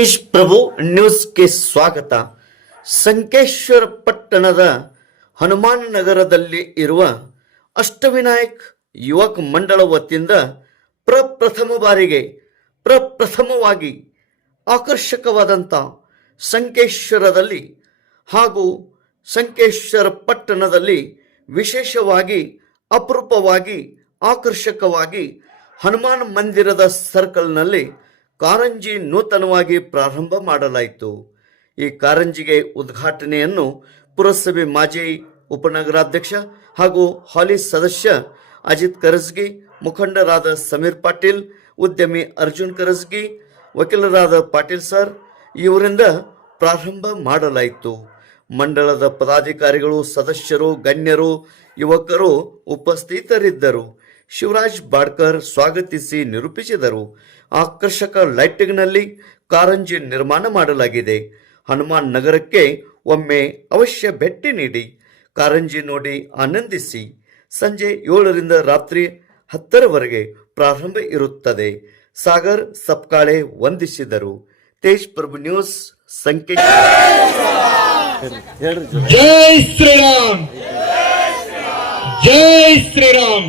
ತೇಜ್ ಪ್ರಭು ನ್ಯೂಸ್ಗೆ ಸ್ವಾಗತ. ಸಂಕೇಶ್ವರ ಪಟ್ಟಣದ ಹನುಮಾನ್ ನಗರದಲ್ಲಿ ಇರುವ ಅಷ್ಟವಿನಾಯಕ್ ಯುವಕ ಮಂಡಳ ವತಿಯಿಂದ ಪ್ರಪ್ರಥಮ ಬಾರಿಗೆ, ಪ್ರಪ್ರಥಮವಾಗಿ ಆಕರ್ಷಕವಾದಂಥ ಸಂಕೇಶ್ವರದಲ್ಲಿ ಹಾಗೂ ಸಂಕೇಶ್ವರ ಪಟ್ಟಣದಲ್ಲಿ ವಿಶೇಷವಾಗಿ ಅಪರೂಪವಾಗಿ ಆಕರ್ಷಕವಾಗಿ ಹನುಮಾನ್ ಮಂದಿರದ ಸರ್ಕಲ್ನಲ್ಲಿ ಕಾರಂಜಿ ನೂತನವಾಗಿ ಪ್ರಾರಂಭ ಮಾಡಲಾಯಿತು. ಈ ಕಾರಂಜಿಗೆ ಉದ್ಘಾಟನೆಯನ್ನು ಪುರಸಭೆ ಮಾಜಿ ಉಪನಗರಾಧ್ಯಕ್ಷ ಹಾಗೂ ಹಾಲಿ ಸದಸ್ಯ ಅಜಿತ್ ಕರಸ್ಗಿ ಮುಖಂಡರಾದ ಸಮೀರ್ ಪಾಟೀಲ್, ಉದ್ಯಮಿ ಅರ್ಜುನ್ ಕರಸ್ಗಿ ವಕೀಲರಾದ ಪಾಟೀಲ್ ಸರ್ ಇವರಿಂದ ಪ್ರಾರಂಭ ಮಾಡಲಾಯಿತು. ಮಂಡಳದ ಪದಾಧಿಕಾರಿಗಳು, ಸದಸ್ಯರು, ಗಣ್ಯರು, ಯುವಕರು ಉಪಸ್ಥಿತರಿದ್ದರು. ಶಿವರಾಜ್ ಬಾಡ್ಕರ್ ಸ್ವಾಗತಿಸಿ ನಿರೂಪಿಸಿದರು. ಆಕರ್ಷಕ ಲೈಟಿಂಗ್ನಲ್ಲಿ ಕಾರಂಜಿ ನಿರ್ಮಾಣ ಮಾಡಲಾಗಿದೆ. ಹನುಮಾನ್ ನಗರಕ್ಕೆ ಒಮ್ಮೆ ಅವಶ್ಯ ಭೇಟಿ ನೀಡಿ. ಕಾರಂಜಿ ನೋಡಿ ಆನಂದಿಸಿ. ಸಂಜೆ ಏಳರಿಂದ ರಾತ್ರಿ ಹತ್ತರವರೆಗೆ ಪ್ರಾರಂಭ ಇರುತ್ತದೆ. ಸಾಗರ್ ಸಪ್ಕಾಳೆ ವಂದಿಸಿದರು. ತೇಜ್ ಪ್ರಭು ನ್ಯೂಸ್ ಸಂಖ್ಯೆ ಜೈ ಶ್ರೀರಾಮ್. ಜೈ ಶ್ರೀರಾಮ್.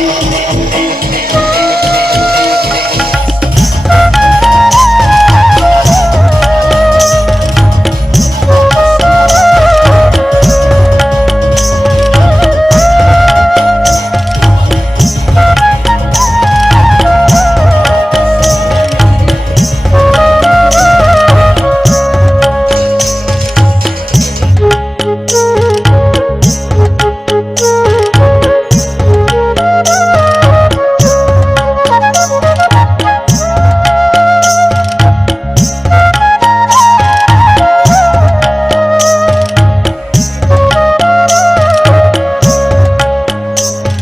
Thank you.